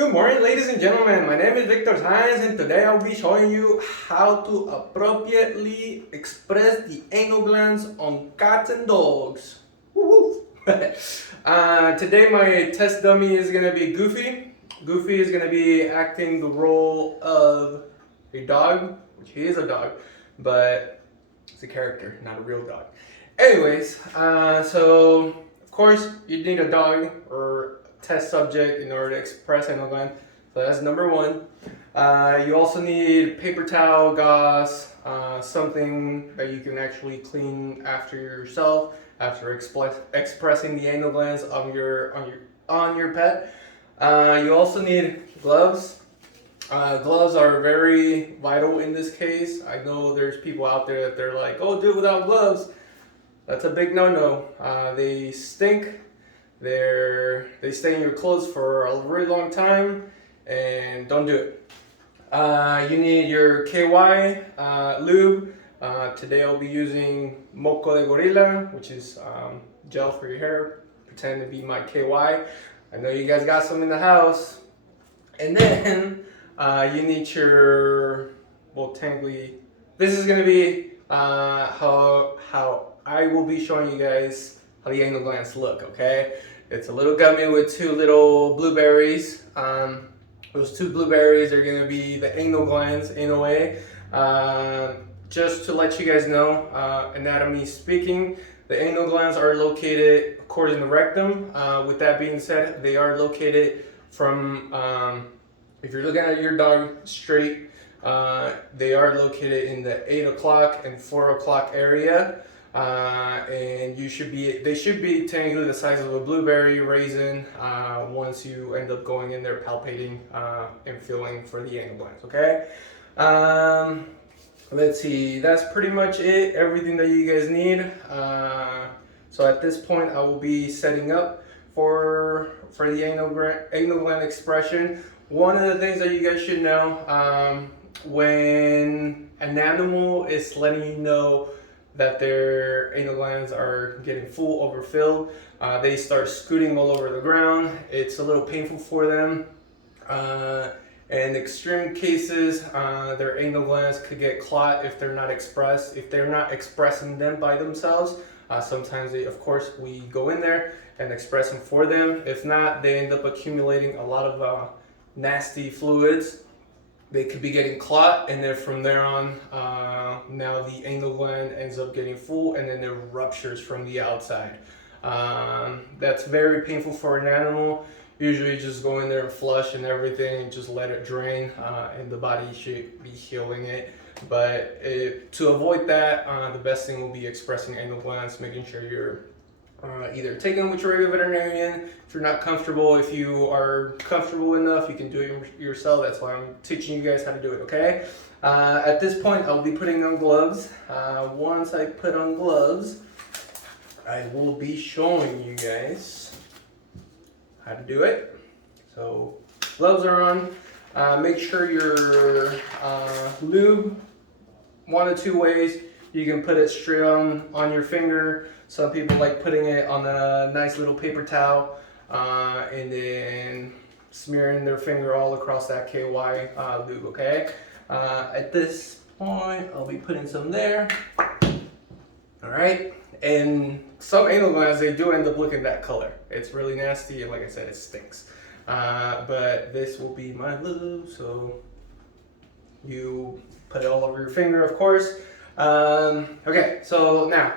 Good morning, ladies and gentlemen. My name is Victor Sainz, and today I'll be showing you how to appropriately express the anal glands on cats and dogs. Woo-hoo. Today, my test dummy is gonna be Goofy. Goofy is gonna be acting the role of a dog, which he is a dog, but it's a character, not a real dog. Anyways, so of course you need a dog or test subject in order to express anal gland. So that's number one. You also need paper towel, gauze, something that you can actually clean after yourself after expressing the anal glands on your pet. You also need gloves. Gloves are very vital in this case. I know there's people out there that they're like, "Oh, do it without gloves." That's a big no-no. They stink. They stay in your clothes for a really long time, and don't do it. You need your KY lube. Today I'll be using Moco de Gorilla, which is gel for your hair. Pretend to be my KY. I know you guys got some in the house. And then you need your, well, technically, this is gonna be how I will be showing you guys how the anal glands look, okay? It's a little gummy with two little blueberries. Those two blueberries are gonna be the anal glands in a way. Just to let you guys know, anatomy speaking, the anal glands are located according to the rectum. With that being said, they are located from, if you're looking at your dog straight, they are located in the 8 o'clock and 4 o'clock area. And they should be technically the size of a blueberry raisin once you end up going in there palpating and feeling for the anal glands, okay? Let's see, that's pretty much it, everything that you guys need. So at this point I will be setting up for the anal gland expression. One of the things that you guys should know, when an animal is letting you know that their anal glands are getting full, overfilled, they start scooting all over the ground. It's a little painful for them. In extreme cases, their anal glands could get clot if they're not expressing them by themselves. Sometimes of course, we go in there and express them for them. If not, they end up accumulating a lot of nasty fluids. They could be getting clot, and then from there on, now the anal gland ends up getting full, and then it ruptures from the outside. That's very painful for an animal. Usually just go in there and flush and everything and just let it drain, and the body should be healing it. But to avoid that, the best thing will be expressing anal glands, making sure you're either taking them with your regular veterinarian. If you're not comfortable, if you are comfortable enough, you can do it yourself. That's why I'm teaching you guys how to do it, okay? At this point, I'll be putting on gloves. Once I put on gloves, I will be showing you guys how to do it. So gloves are on. Make sure your lube, one of two ways. You can put it straight on your finger. Some people like putting it on a nice little paper towel and then smearing their finger all across that KY lube, okay? At this point, I'll be putting some there. All right, and some anal glands, they do end up looking that color. It's really nasty, and like I said, it stinks. But this will be my lube, so you put it all over your finger, of course. Okay, so now,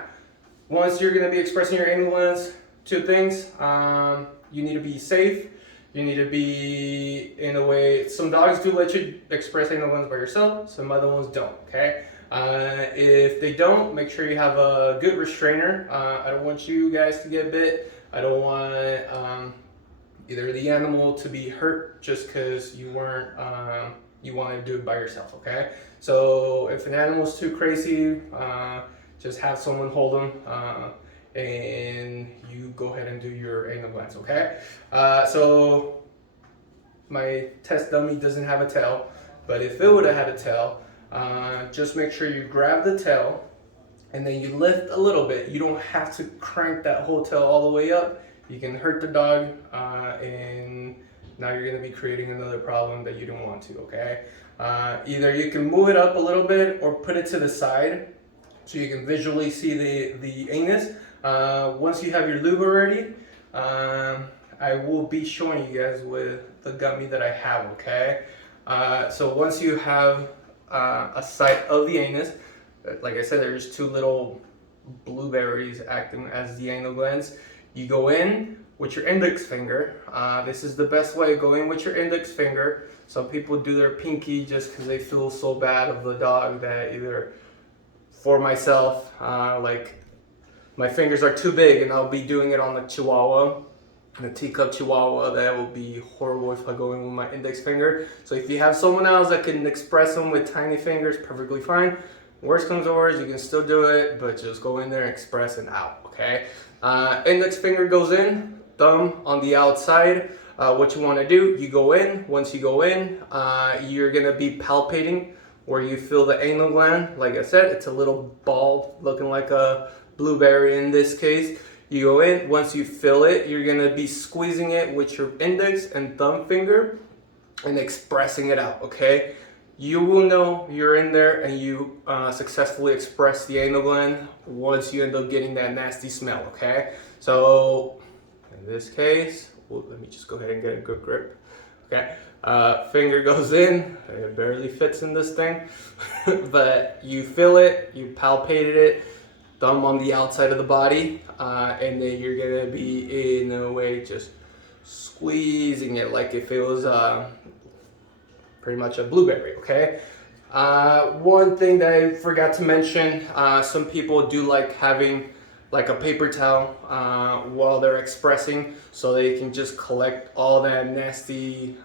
once you're going to be expressing your anal glands, two things. You need to be safe. You need to be in a way, some dogs do let you express anal glands by yourself, some other ones don't, okay? If they don't, make sure you have a good restrainer. I don't want you guys to get bit. I don't want either the animal to be hurt just because you want to do it by yourself, okay? So if an animal's too crazy, just have someone hold them, and you go ahead and do your anal glands, okay? So my test dummy doesn't have a tail, but if it would have had a tail, just make sure you grab the tail and then you lift a little bit. You don't have to crank that whole tail all the way up. You can hurt the dog, and now you're going to be creating another problem that you don't want to, okay? Either you can move it up a little bit or put it to the side so you can visually see the anus. Once you have your lube already, I will be showing you guys with the gummy that I have, okay? So once you have a site of the anus, like I said, there's two little blueberries acting as the anal glands. You go in with your index finger. This is the best way. Go in with your index finger. Some people do their pinky just because they feel so bad of the dog that either, for myself, like my fingers are too big and I'll be doing it on the Chihuahua, the teacup Chihuahua. That will be horrible if I go in with my index finger. So if you have someone else that can express them with tiny fingers, perfectly fine. Worst comes to worst, you can still do it, but just go in there, express, and out, okay? Index finger goes in, thumb on the outside. What you want to do, you go in. Once you go in, you're going to be palpating where you feel the anal gland. Like I said, it's a little ball looking like a blueberry in this case. You go in. Once you feel it, you're going to be squeezing it with your index and thumb finger and expressing it out, okay? You will know you're in there and you successfully express the anal gland once you end up getting that nasty smell, okay? So in this case, well, let me just go ahead and get a good grip, okay? Finger goes in, it barely fits in this thing, but you feel it, you palpated it, thumb on the outside of the body, and then you're gonna be in a way just squeezing it like if it was pretty much a blueberry, okay? One thing that I forgot to mention, some people do like having like a paper towel while they're expressing so they can just collect all that nasty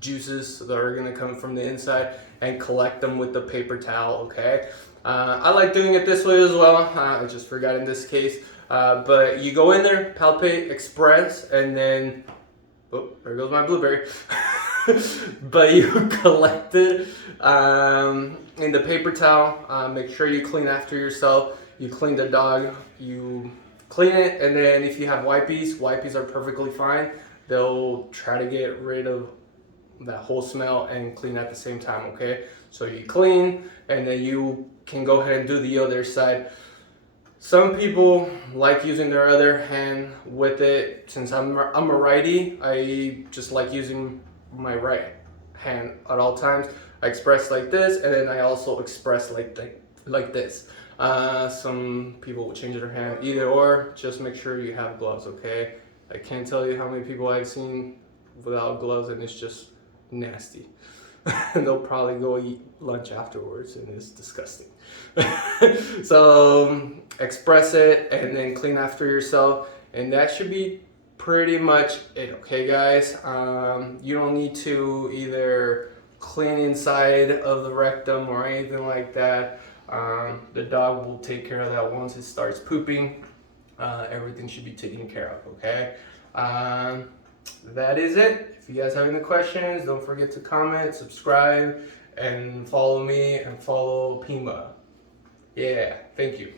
juices that are gonna come from the inside and collect them with the paper towel, okay? I like doing it this way as well. I just forgot in this case. But you go in there, palpate, express, and then, oh, there goes my blueberry. But you collect it in the paper towel. Make sure you clean after yourself. You clean the dog, you clean it, and then if you have wipes are perfectly fine. They'll try to get rid of that whole smell and clean at the same time, okay? So you clean, and then you can go ahead and do the other side. Some people like using their other hand with it. Since I'm a righty, I just like using my right hand at all times. I express like this, and then I also express like this. Some people will change their hand, either or. Just make sure you have gloves, okay? I can't tell you how many people I've seen without gloves and it's just nasty. And they'll probably go eat lunch afterwards and it's disgusting. So express it and then clean after yourself, and that should be pretty much it, okay guys? You don't need to either clean inside of the rectum or anything like that. The dog will take care of that once it starts pooping. Everything should be taken care of, okay? That is it. If you guys have any questions, don't forget to comment, subscribe, and follow me and follow Pima. Yeah, thank you.